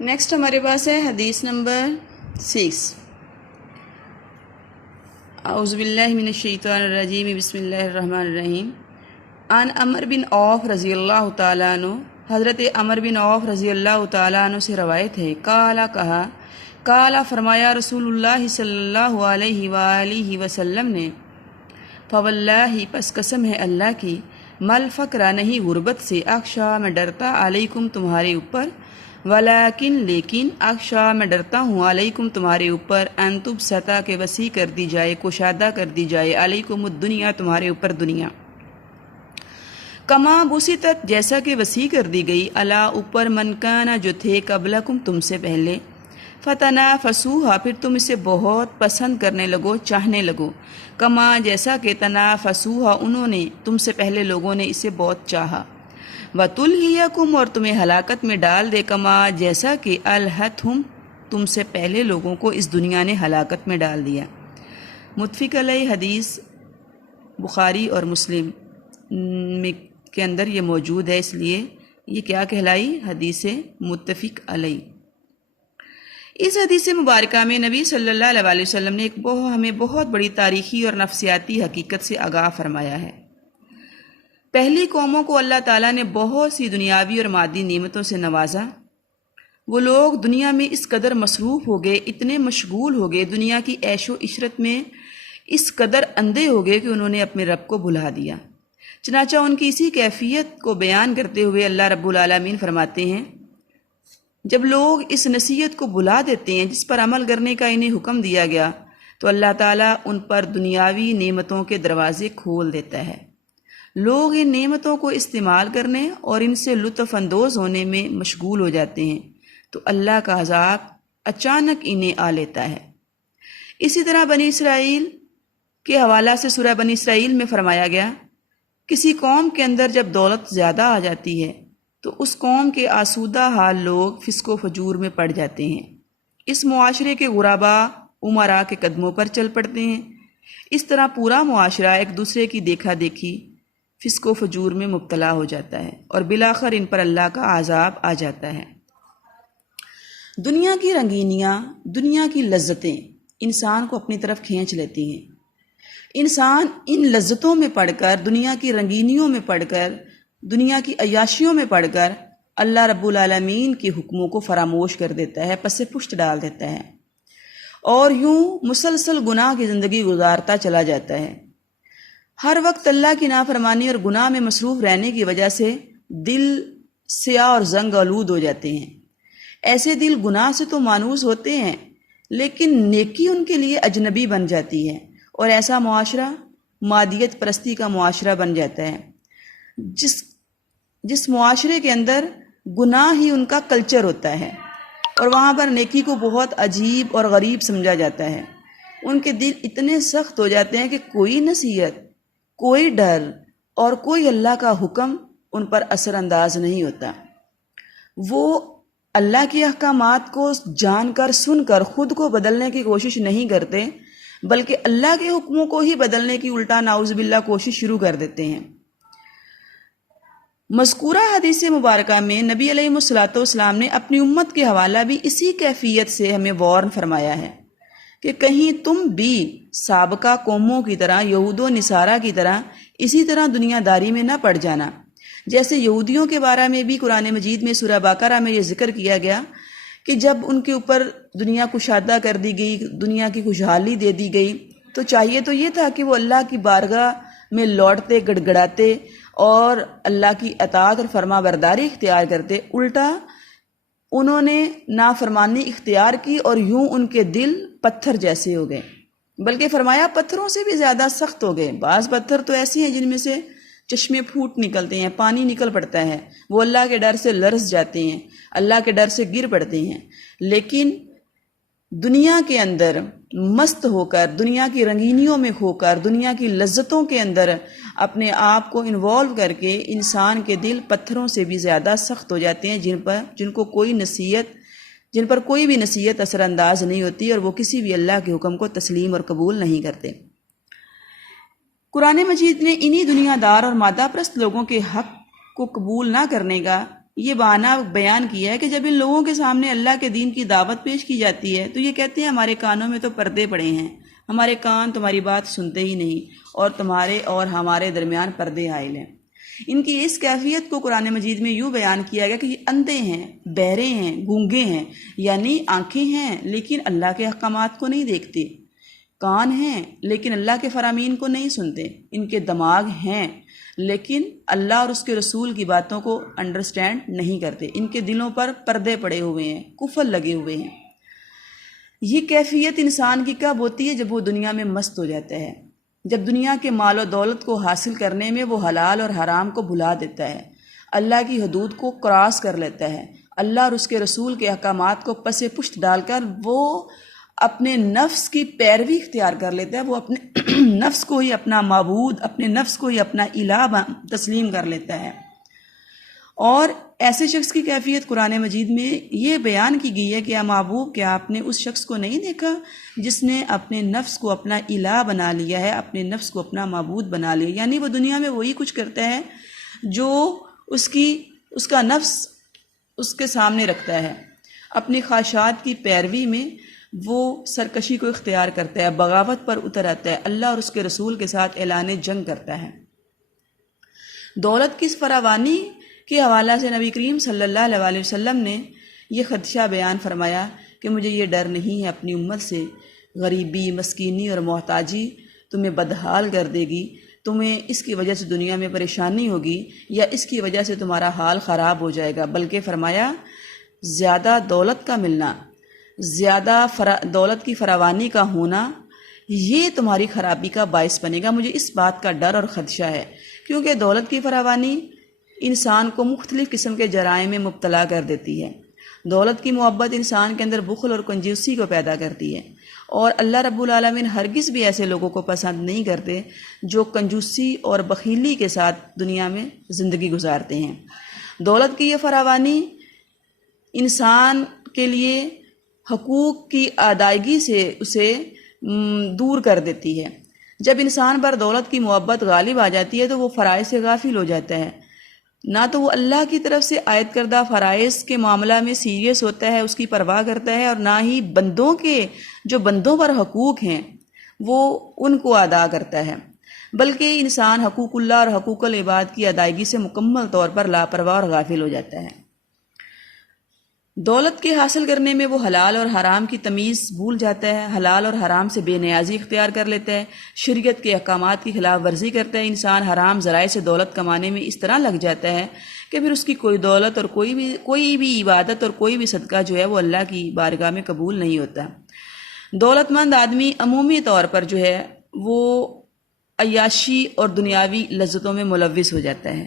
Next ہمارے پاس ہے حدیث نمبر 6۔ اعوذ باللہ من الشیطان الرجیم، بسم اللہ الرحمن الرحیم۔ عن عمر بن عوف رضی اللہ تعالیٰ عنہ، حضرت عمر بن عوف رضی اللہ تعالیٰ عنہ سے روایت ہے، کہا کالا فرمایا رسول اللہ صلی اللہ علیہ وآلہ وسلم نے، فواللہ پس قسم ہے اللہ کی، مل فقرہ نہیں غربت سے، اخشا میں ڈرتا، علیکم تمہارے اوپر، ولیکن لیکن، اخشا میں ڈرتا ہوں، علیکم تمہارے اوپر، ان تبسطا کہ وسیع کر دی جائے، کشادہ کر دی جائے، علیکم الدنیا تمہارے اوپر دنیا، کما بسطت جیسا کہ وسیع کر دی گئی، علی اوپر من کانا جو تھے، قبلکم تم سے پہلے، فتنافسوہا پھر تم اسے بہت پسند کرنے لگو، چاہنے لگو، کما جیسا کہ تنافسوہا انہوں نے تم سے پہلے لوگوں نے اسے بہت چاہا، وَتُلْهِيَكُمْ اور تمہیں ہلاکت میں ڈال دے، کما جیسا کہ الہتہم تم سے پہلے لوگوں کو اس دنیا نے ہلاکت میں ڈال دیا۔ متفق علیہ حدیث بخاری اور مسلم کے اندر یہ موجود ہے، اس لیے یہ کیا کہلائی؟ حدیث متفق علیہ۔ اس حدیث مبارکہ میں نبی صلی اللہ علیہ وسلم نے ہمیں بہت بڑی تاریخی اور نفسیاتی حقیقت سے آگاہ فرمایا ہے۔ پہلی قوموں کو اللہ تعالیٰ نے بہت سی دنیاوی اور مادی نعمتوں سے نوازا۔ وہ لوگ دنیا میں اس قدر مصروف ہو گئے، اتنے مشغول ہو گئے، دنیا کی عیش و عشرت میں اس قدر اندھے ہو گئے کہ انہوں نے اپنے رب کو بھلا دیا۔ چنانچہ ان کی اسی کیفیت کو بیان کرتے ہوئے اللہ رب العالمین فرماتے ہیں، جب لوگ اس نصیحت کو بھلا دیتے ہیں جس پر عمل کرنے کا انہیں حکم دیا گیا، تو اللہ تعالیٰ ان پر دنیاوی نعمتوں کے دروازے کھول دیتا ہے۔ لوگ ان نعمتوں کو استعمال کرنے اور ان سے لطف اندوز ہونے میں مشغول ہو جاتے ہیں تو اللہ کا عذاب اچانک انہیں آ لیتا ہے۔ اسی طرح بنی اسرائیل کے حوالہ سے سورہ بنی اسرائیل میں فرمایا گیا، کسی قوم کے اندر جب دولت زیادہ آ جاتی ہے تو اس قوم کے آسودہ حال لوگ فسق و فجور میں پڑ جاتے ہیں، اس معاشرے کے غربا امراء کے قدموں پر چل پڑتے ہیں، اس طرح پورا معاشرہ ایک دوسرے کی دیکھا دیکھی فسق و فجور میں مبتلا ہو جاتا ہے اور بالآخر ان پر اللہ کا عذاب آ جاتا ہے۔ دنیا کی رنگینیاں، دنیا کی لذتیں انسان کو اپنی طرف کھینچ لیتی ہیں۔ انسان ان لذتوں میں پڑ کر، دنیا کی رنگینیوں میں پڑ کر، دنیا کی عیاشیوں میں پڑ کر اللہ رب العالمین کے حکموں کو فراموش کر دیتا ہے، پس پشت ڈال دیتا ہے اور یوں مسلسل گناہ کی زندگی گزارتا چلا جاتا ہے۔ ہر وقت اللہ کی نافرمانی اور گناہ میں مصروف رہنے کی وجہ سے دل سیاہ اور زنگ آلود ہو جاتے ہیں۔ ایسے دل گناہ سے تو مانوس ہوتے ہیں لیکن نیکی ان کے لیے اجنبی بن جاتی ہے، اور ایسا معاشرہ مادیت پرستی کا معاشرہ بن جاتا ہے، جس معاشرے کے اندر گناہ ہی ان کا کلچر ہوتا ہے اور وہاں پر نیکی کو بہت عجیب اور غریب سمجھا جاتا ہے۔ ان کے دل اتنے سخت ہو جاتے ہیں کہ کوئی نصیحت، کوئی ڈر اور کوئی اللہ کا حکم ان پر اثر انداز نہیں ہوتا۔ وہ اللہ کے احکامات کو جان کر، سن کر خود کو بدلنے کی کوشش نہیں کرتے، بلکہ اللہ کے حکموں کو ہی بدلنے کی الٹا نعوذ باللہ کوشش شروع کر دیتے ہیں۔ مذکورہ حدیث مبارکہ میں نبی علیہ الصلوۃ والسلام نے اپنی امت کے حوالہ بھی اسی کیفیت سے ہمیں وارن فرمایا ہے کہ کہیں تم بھی سابقہ قوموں کی طرح، یہود و نصارہ کی طرح اسی طرح دنیا داری میں نہ پڑ جانا۔ جیسے یہودیوں کے بارے میں بھی قرآن مجید میں سورہ بقرہ میں یہ ذکر کیا گیا کہ جب ان کے اوپر دنیا کشادہ کر دی گئی، دنیا کی خوشحالی دے دی گئی، تو چاہیے تو یہ تھا کہ وہ اللہ کی بارگاہ میں لوٹتے، گڑ گڑاتے اور اللہ کی اطاعت اور فرما برداری اختیار کرتے۔ الٹا انہوں نے نافرمانی اختیار کی اور یوں ان کے دل پتھر جیسے ہو گئے، بلکہ فرمایا پتھروں سے بھی زیادہ سخت ہو گئے۔ بعض پتھر تو ایسے ہیں جن میں سے چشمے پھوٹ نکلتے ہیں، پانی نکل پڑتا ہے، وہ اللہ کے ڈر سے لرز جاتے ہیں، اللہ کے ڈر سے گر پڑتے ہیں۔ لیکن دنیا کے اندر مست ہو کر، دنیا کی رنگینیوں میں ہو کر، دنیا کی لذتوں کے اندر اپنے آپ کو انوالو کر کے انسان کے دل پتھروں سے بھی زیادہ سخت ہو جاتے ہیں، جن پر کوئی بھی نصیحت اثر انداز نہیں ہوتی اور وہ کسی بھی اللہ کے حکم کو تسلیم اور قبول نہیں کرتے۔ قرآن مجید نے انہی دنیا دار اور مادہ پرست لوگوں کے حق کو قبول نہ کرنے کا یہ بہانہ بیان کیا ہے کہ جب ان لوگوں کے سامنے اللہ کے دین کی دعوت پیش کی جاتی ہے تو یہ کہتے ہیں ہمارے کانوں میں تو پردے پڑے ہیں، ہمارے کان تمہاری بات سنتے ہی نہیں، اور تمہارے اور ہمارے درمیان پردے حائل ہیں۔ ان کی اس کیفیت کو قرآن مجید میں یوں بیان کیا گیا کہ یہ اندھے ہیں، بہرے ہیں، گونگے ہیں، یعنی آنکھیں ہیں لیکن اللہ کے احکامات کو نہیں دیکھتے، کان ہیں لیکن اللہ کے فرامین کو نہیں سنتے، ان کے دماغ ہیں لیکن اللہ اور اس کے رسول کی باتوں کو انڈرسٹینڈ نہیں کرتے، ان کے دلوں پر پردے پڑے ہوئے ہیں، قفل لگے ہوئے ہیں۔ یہ کیفیت انسان کی کب ہوتی ہے؟ جب وہ دنیا میں مست ہو جاتا ہے، جب دنیا کے مال و دولت کو حاصل کرنے میں وہ حلال اور حرام کو بھلا دیتا ہے، اللہ کی حدود کو کراس کر لیتا ہے، اللہ اور اس کے رسول کے احکامات کو پس پشت ڈال کر وہ اپنے نفس کی پیروی اختیار کر لیتا ہے، وہ اپنے نفس کو ہی اپنا معبود، اپنے نفس کو ہی اپنا الہ تسلیم کر لیتا ہے۔ اور ایسے شخص کی کیفیت قرآن مجید میں یہ بیان کی گئی ہے کہ یا محبوب، کیا آپ نے اس شخص کو نہیں دیکھا جس نے اپنے نفس کو اپنا الہ بنا لیا ہے، اپنے نفس کو اپنا معبود بنا لیا، یعنی وہ دنیا میں وہی کچھ کرتا ہے جو اس کا نفس اس کے سامنے رکھتا ہے، اپنی خواہشات کی پیروی میں وہ سرکشی کو اختیار کرتا ہے، بغاوت پر اتر آتا ہے، اللہ اور اس کے رسول کے ساتھ اعلان جنگ کرتا ہے۔ دولت کی اس فراوانی کے حوالہ سے نبی کریم صلی اللہ علیہ وسلم نے یہ خدشہ بیان فرمایا کہ مجھے یہ ڈر نہیں ہے اپنی امت سے، غریبی، مسکینی اور محتاجی تمہیں بدحال کر دے گی، تمہیں اس کی وجہ سے دنیا میں پریشانی ہوگی یا اس کی وجہ سے تمہارا حال خراب ہو جائے گا، بلکہ فرمایا زیادہ دولت کا ملنا، زیادہ دولت کی فراوانی کا ہونا یہ تمہاری خرابی کا باعث بنے گا۔ مجھے اس بات کا ڈر اور خدشہ ہے، کیونکہ دولت کی فراوانی انسان کو مختلف قسم کے جرائم میں مبتلا کر دیتی ہے۔ دولت کی محبت انسان کے اندر بخل اور کنجوسی کو پیدا کرتی ہے، اور اللہ رب العالمین ہرگز بھی ایسے لوگوں کو پسند نہیں کرتے جو کنجوسی اور بخیلی کے ساتھ دنیا میں زندگی گزارتے ہیں۔ دولت کی یہ فراوانی انسان کے لیے حقوق کی ادائیگی سے اسے دور کر دیتی ہے۔ جب انسان پر دولت کی محبت غالب آ جاتی ہے تو وہ فرائض سے غافل ہو جاتا ہے، نہ تو وہ اللہ کی طرف سے عائد کردہ فرائض کے معاملہ میں سیریس ہوتا ہے، اس کی پرواہ کرتا ہے، اور نہ ہی جو بندوں پر حقوق ہیں وہ ان کو ادا کرتا ہے، بلکہ انسان حقوق اللہ اور حقوق العباد کی ادائیگی سے مکمل طور پر لاپرواہ اور غافل ہو جاتا ہے۔ دولت کے حاصل کرنے میں وہ حلال اور حرام کی تمیز بھول جاتا ہے، حلال اور حرام سے بے نیازی اختیار کر لیتا ہے، شریعت کے احکامات کی خلاف ورزی کرتا ہے، انسان حرام ذرائع سے دولت کمانے میں اس طرح لگ جاتا ہے کہ پھر اس کی کوئی دولت اور کوئی بھی عبادت اور کوئی بھی صدقہ جو ہے وہ اللہ کی بارگاہ میں قبول نہیں ہوتا۔ دولت مند آدمی عمومی طور پر جو ہے وہ عیاشی اور دنیاوی لذتوں میں ملوث ہو جاتا ہے۔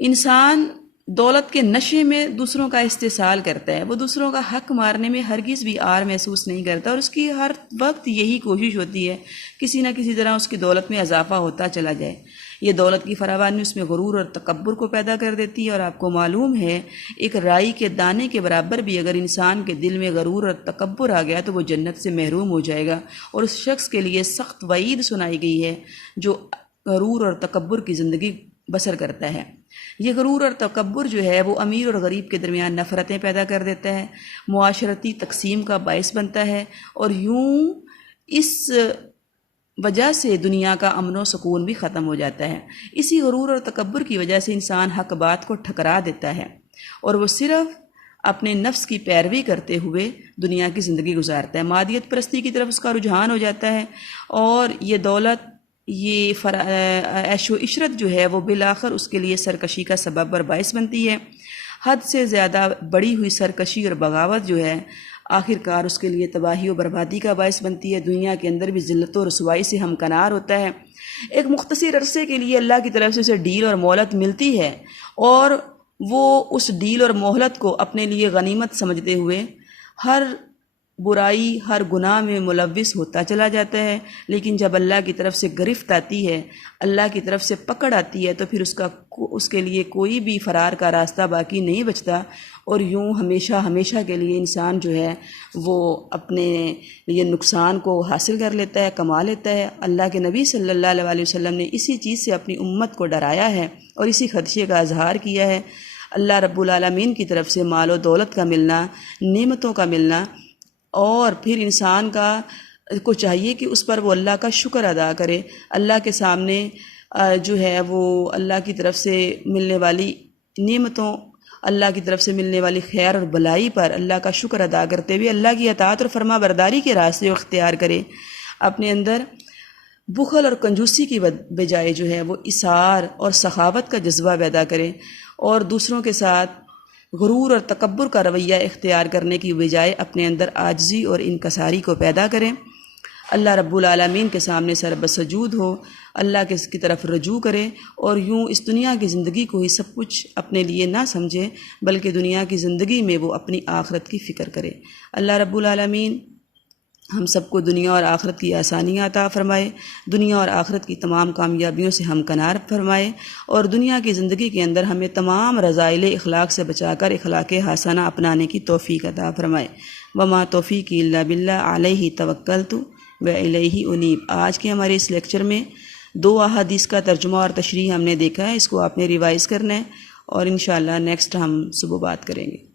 انسان دولت کے نشے میں دوسروں کا استحصال کرتا ہے، وہ دوسروں کا حق مارنے میں ہرگز بھی آر محسوس نہیں کرتا، اور اس کی ہر وقت یہی کوشش ہوتی ہے کسی نہ کسی طرح اس کی دولت میں اضافہ ہوتا چلا جائے۔ یہ دولت کی فراوانی اس میں غرور اور تکبر کو پیدا کر دیتی ہے، اور آپ کو معلوم ہے ایک رائی کے دانے کے برابر بھی اگر انسان کے دل میں غرور اور تکبر آ گیا تو وہ جنت سے محروم ہو جائے گا، اور اس شخص کے لیے سخت وعید سنائی گئی ہے جو غرور اور تکبر کی زندگی بسر کرتا ہے۔ یہ غرور اور تکبر جو ہے وہ امیر اور غریب کے درمیان نفرتیں پیدا کر دیتا ہے، معاشرتی تقسیم کا باعث بنتا ہے، اور یوں اس وجہ سے دنیا کا امن و سکون بھی ختم ہو جاتا ہے۔ اسی غرور اور تکبر کی وجہ سے انسان حق بات کو ٹھکرا دیتا ہے، اور وہ صرف اپنے نفس کی پیروی کرتے ہوئے دنیا کی زندگی گزارتا ہے، مادیت پرستی کی طرف اس کا رجحان ہو جاتا ہے، اور یہ دولت، یہ عیش و عشرت جو ہے وہ بالآخر اس کے لیے سرکشی کا سبب اور باعث بنتی ہے۔ حد سے زیادہ بڑی ہوئی سرکشی اور بغاوت جو ہے آخر کار اس کے لیے تباہی و بربادی کا باعث بنتی ہے، دنیا کے اندر بھی ذلت و رسوائی سے ہمکنار ہوتا ہے۔ ایک مختصر عرصے کے لیے اللہ کی طرف سے اسے ڈیل اور مہلت ملتی ہے، اور وہ اس ڈیل اور مہلت کو اپنے لیے غنیمت سمجھتے ہوئے ہر برائی، ہر گناہ میں ملوث ہوتا چلا جاتا ہے، لیکن جب اللہ کی طرف سے گرفت آتی ہے، اللہ کی طرف سے پکڑ آتی ہے، تو پھر اس کے لیے کوئی بھی فرار کا راستہ باقی نہیں بچتا، اور یوں ہمیشہ کے لیے انسان جو ہے وہ اپنے لیے نقصان کو حاصل کر لیتا ہے، کما لیتا ہے۔ اللہ کے نبی صلی اللہ علیہ وسلم نے اسی چیز سے اپنی امت کو ڈرایا ہے اور اسی خدشے کا اظہار کیا ہے۔ اللہ رب العالمین کی طرف سے مال و دولت کا ملنا، نعمتوں کا ملنا، اور پھر انسان کو چاہیے کہ اس پر وہ اللہ کا شکر ادا کرے، اللہ کے سامنے جو ہے وہ اللہ کی طرف سے ملنے والی نعمتوں، اللہ کی طرف سے ملنے والی خیر اور بلائی پر اللہ کا شکر ادا کرتے ہوئے اللہ کی اطاعت اور فرما برداری کے راستے اختیار کرے، اپنے اندر بخل اور کنجوسی کی بجائے جو ہے وہ اثار اور سخاوت کا جذبہ پیدا کرے، اور دوسروں کے ساتھ غرور اور تکبر کا رویہ اختیار کرنے کی بجائے اپنے اندر عاجزی اور انکساری کو پیدا کریں، اللہ رب العالمین کے سامنے سر بسجود ہو، اللہ کی طرف رجوع کرے، اور یوں اس دنیا کی زندگی کو ہی سب کچھ اپنے لیے نہ سمجھے، بلکہ دنیا کی زندگی میں وہ اپنی آخرت کی فکر کرے۔ اللہ رب العالمین ہم سب کو دنیا اور آخرت کی آسانیاں عطا فرمائے، دنیا اور آخرت کی تمام کامیابیوں سے ہمکنار فرمائے، اور دنیا کی زندگی کے اندر ہمیں تمام رذائل اخلاق سے بچا کر اخلاق حسنہ اپنانے کی توفیق عطا فرمائے۔ وما توفیقی الا باللہ علیہ توکلت وإلیہ انیب۔ آج کے ہمارے اس لیکچر میں 2 احادیث کا ترجمہ اور تشریح ہم نے دیکھا ہے، اس کو آپ نے ریوائز کرنا ہے، اور انشاءاللہ نیکسٹ ہم صبح بات کریں گے۔